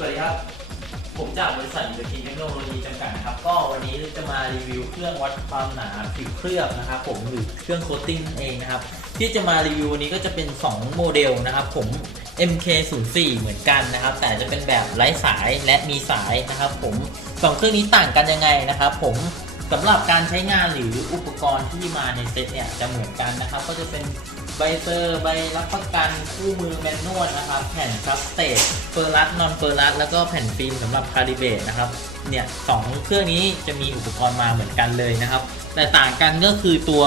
สวัสดีครับ ผมจากบริษัทอินเตอร์คินเทคโนโลยีจำกัดนะครับ ก็วันนี้จะมารีวิวเครื่องวัดความหนาผิวเคลือบนะครับ ผมหรือเครื่องโคตติ้งนั่นเองนะครับ ที่จะมารีวิววันนี้ก็จะเป็น 2 โมเดลนะครับ ผม MK04 เหมือนกันนะครับ แต่จะเป็นแบบไร้สายและมีสายนะครับ ผมสองเครื่องนี้ต่างกันยังไงนะครับ ผม สำหรับการใช้งานหรืออุปกรณ์ที่มาในเซตเนี่ยจะเหมือนกันนะครับ ก็จะเป็นใบเซอร์ใบรับประกันคู่มือแมนนวลนะครับ แผ่นซับสเตทเฟอร์รัสนอนเฟอร์รัสแล้วก็แผ่นฟิล์มสำหรับคาลิเบตนะครับเนี่ยสองเครื่องนี้จะมีอุปกรณ์มาเหมือนกันเลยนะครับ แต่ต่างกันก็คือตัว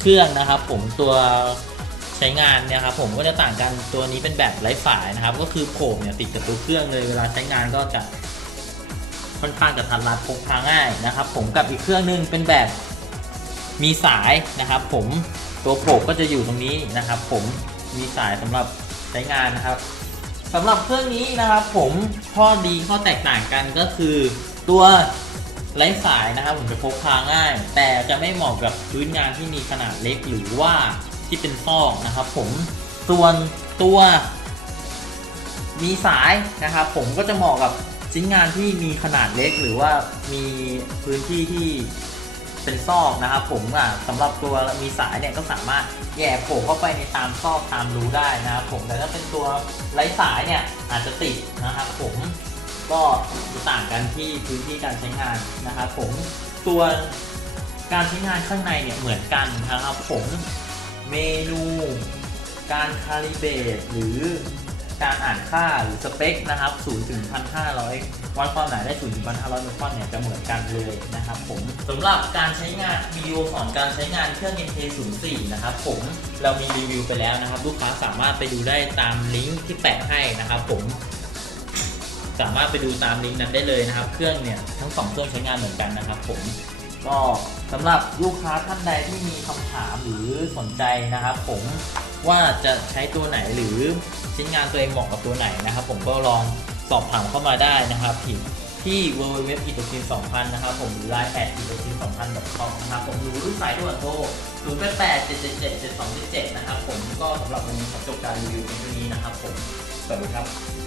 เครื่องนะครับ ผมตัวใช้งานเนี่ยครับผมก็จะต่างกันตัวนี้เป็นแบบไร้ฝายนะครับ ก็คือโผล่เนี่ยติดกับตัวเครื่องเลยเวลาใช้งานก็จะ ค่อนข้างจะทันรัดพกพาง่ายนะครับ ผมกับอีกเครื่องหนึงเป็นแบบมีสายนะครับ ผมตัวโผล่ก็จะอยู่ตรงนี้นะครับ ผมมีสายสำหรับใช้งานนะครับสำหรับเครื่องนี้นะครับ ผมข้อดีข้อแตกต่างกันก็คือตัวไร้สายนะครับ ผมจะพกพาง่าย แต่จะไม่เหมาะกับพื้นงานที่มีขนาดเล็กหรือว่าที่เป็นซอกนะครับ ผมส่วนตัวมีสายนะครับ ผมก็จะเหมาะกับ ชิ้นงานที่มีขนาดเล็กหรือว่ามีพื้นที่ที่เป็นซอกนะครับผมอะสำหรับตัวมีสายเนี่ยก็สามารถแย่โผล่เข้าไปในตามซอกตามรูได้นะครับผมแต่ถ้าเป็นตัวไร้สายเนี่ยอาจจะติดนะครับผมก็ต่างกันที่พื้นที่การใช้งานนะครับผมส่วการใช้งานข้างในเนี่ยเหมือนกันนะครับผมเมนู การคาลิเบตหรือ การอ่านค่าหรือสเปคนะครับ0ถึง1,500 วัดความหนาได้0ถึง1,500ไมครอนเนี่ยจะเหมือนกันเลยนะครับผมสำหรับการใช้งานวิดีโอสอนการใช้งานเครื่อง MK04 นะครับผมเรามีรีวิวไปแล้วนะครับ ลูกค้าสามารถไปดูได้ตามลิงก์ที่แปะให้นะครับผมสามารถไปดูตามลิงก์นั้นได้เลยนะครับ เครื่องเนี่ยทั้งสองเครื่องใช้งานเหมือนกันนะครับผม ก็สำหรับลูกค้าท่านใดที่มีคำถามหรือสนใจนะครับ ผมว่าจะใช้ตัวไหนหรือชิ้นงานตัวเองเหมาะกับตัวไหนนะครับ ผมก็ลองสอบถามเข้ามาได้นะครับที่ที่ w w w i t o k i n 2000 นะครับผมหรือ line 8 i t o k i n 2000 com นะครับผมหรือสายด่วนโทร0 8 7 7 7 7 2 7 7 นะครับผมก็สำหรับวันนี้ขอจบการรีวิวเพียงเท่านี้นะครับผม สวัสดีครับ